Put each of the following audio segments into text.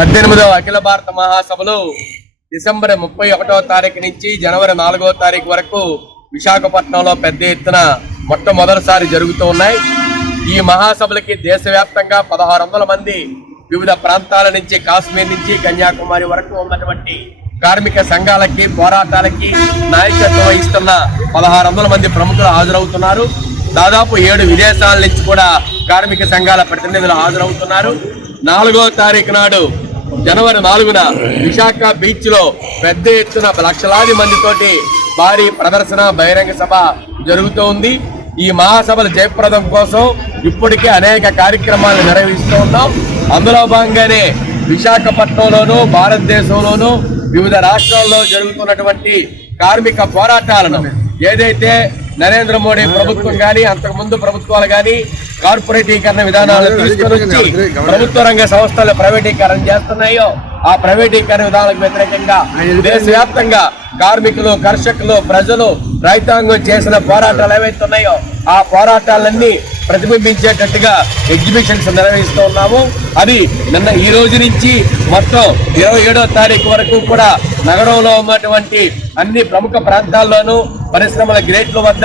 18వ అఖిల భారత మహాసభలు డిసెంబర్ 31వ తారీఖు నుంచి జనవరి 4వ తారీఖు వరకు విశాఖపట్నంలో పెద్ద ఎత్తున మొట్టమొదటిసారి జరుగుతూ ఉన్నాయి. ఈ మహాసభలకి దేశవ్యాప్తంగా 1600 మంది వివిధ ప్రాంతాల నుంచి, కాశ్మీర్ నుంచి కన్యాకుమారి వరకు ఉన్నటువంటి కార్మిక సంఘాలకి, పోరాటాలకి నాయకత్వం వహిస్తున్న 1600 మంది ప్రముఖులు హాజరవుతున్నారు. దాదాపు 7 విదేశాల నుంచి కూడా కార్మిక సంఘాల ప్రతినిధులు హాజరవుతున్నారు. 4వ తారీఖు నాడు జనవరి 4న విశాఖ బీచ్ లో పెద్ద ఎత్తున లక్షలాది మందితోటి భారీ ప్రదర్శన, బహిరంగ సభ జరుగుతూ ఉంది. ఈ మహాసభల జయప్రదం కోసం ఇప్పటికే అనేక కార్యక్రమాలు నిర్వహిస్తూ ఉన్నాం. అందులో భాగంగానే విశాఖపట్నంలోనూ భారతదేశంలోనూ వివిధ రాష్ట్రాల్లో జరుగుతున్నటువంటి కార్మిక పోరాటాలను ఏదైతే నరేంద్ర మోడీ ప్రభుత్వం కానీ, అంతకుముందు ప్రభుత్వాలు కానీ కార్పొరేటీకరణ విధానాలను తీసుకొని వచ్చి ప్రభుత్వ రంగ సంస్థలు ప్రైవేటీకరణ చేస్తున్నాయో, ఆ ప్రైవేటీకరణ విధానాలకు వ్యతిరేకంగా దేశవ్యాప్తంగా కార్మికులు, కర్షకులు, ప్రజలు, రైతాంగం చేసిన పోరాటాలు ఏవైతే ఉన్నాయో ఆ పోరాటాలన్నీ ప్రతిబింబించేటట్టుగా ఎగ్జిబిషన్స్ నిర్వహిస్తూ ఉన్నాము. అది నిన్న ఈ రోజు నుంచి మొత్తం 27వ తారీఖు వరకు కూడా నగరంలో ఉన్నటువంటి అన్ని ప్రముఖ ప్రాంతాల్లోనూ, పరిశ్రమల గేట్ల వద్ద,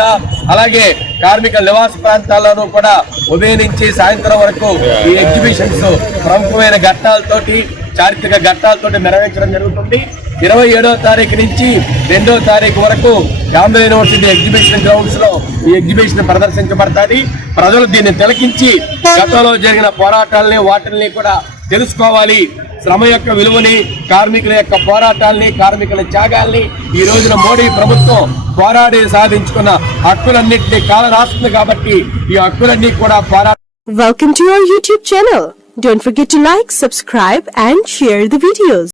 అలాగే కార్మిక నివాస ప్రాంతాల్లోనూ కూడా ఉదయం నుంచి సాయంత్రం వరకు ఈ ఎగ్జిబిషన్స్ ప్రముఖమైన ఘట్టాలతోటి, చారిత్రక ఘట్టాలతోటి నిర్వహించడం జరుగుతుంది. 27వ తారీఖు నుంచి 2వ తారీఖు వరకు ఆంధ్ర యూనివర్సిటీ ఎగ్జిబిషన్ గ్రౌండ్స్ లో ఈ ఎగ్జిబిషన్ ప్రదర్శించబడుతుంది. ప్రజలు దీన్ని తిలకించి గతంలో జరిగిన పోరాటాలని, వాటిని కూడా తెలుసుకోవాలి. శ్రమ యొక్క విలువని, కార్మికుల యొక్క పోరాటాలని, కార్మికుల త్యాగాల్ని ఈ రోజున మోడీ ప్రభుత్వం పోరాడి సాధించుకున్న హక్కులన్నింటినీ కాలరాస్తుంది కాబట్టి ఈ హక్కులన్నీ కూడా పోరాట. Welcome to your YouTube channel. Don't forget to like, subscribe and share the videos.